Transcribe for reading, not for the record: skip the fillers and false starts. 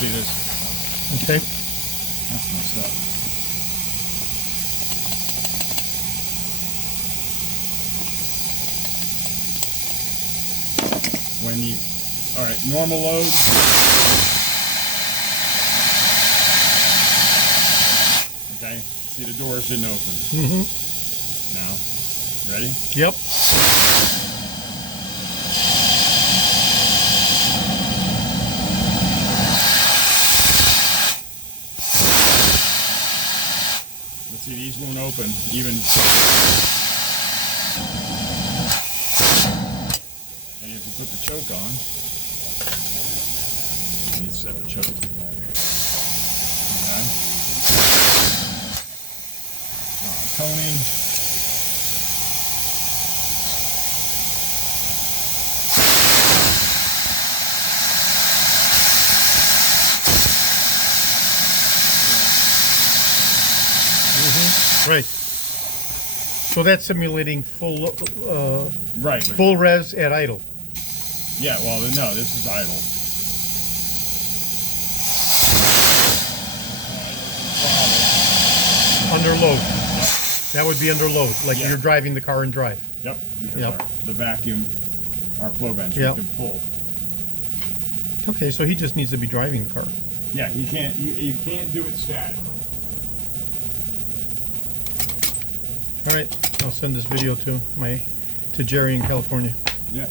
see this. Okay. That's messed up. When you, all right, normal load. Okay, see the doors didn't open. Mm-hmm. Now, ready? Yep. Let's see, these won't open even. And if you put the choke on, you need to set the choke. Okay. Toning. Right. So that's simulating full Right. full res at idle. Yeah, well, no, this is idle. Under load. Yep. That would be under load, like Yeah. you're driving the car in drive. Yep, because Yep. the vacuum, our flow bench, Yep. we can pull. Okay, so he just needs to be driving the car. Yeah, you can't do it statically. All right, I'll send this video to Jerry in California. Yeah.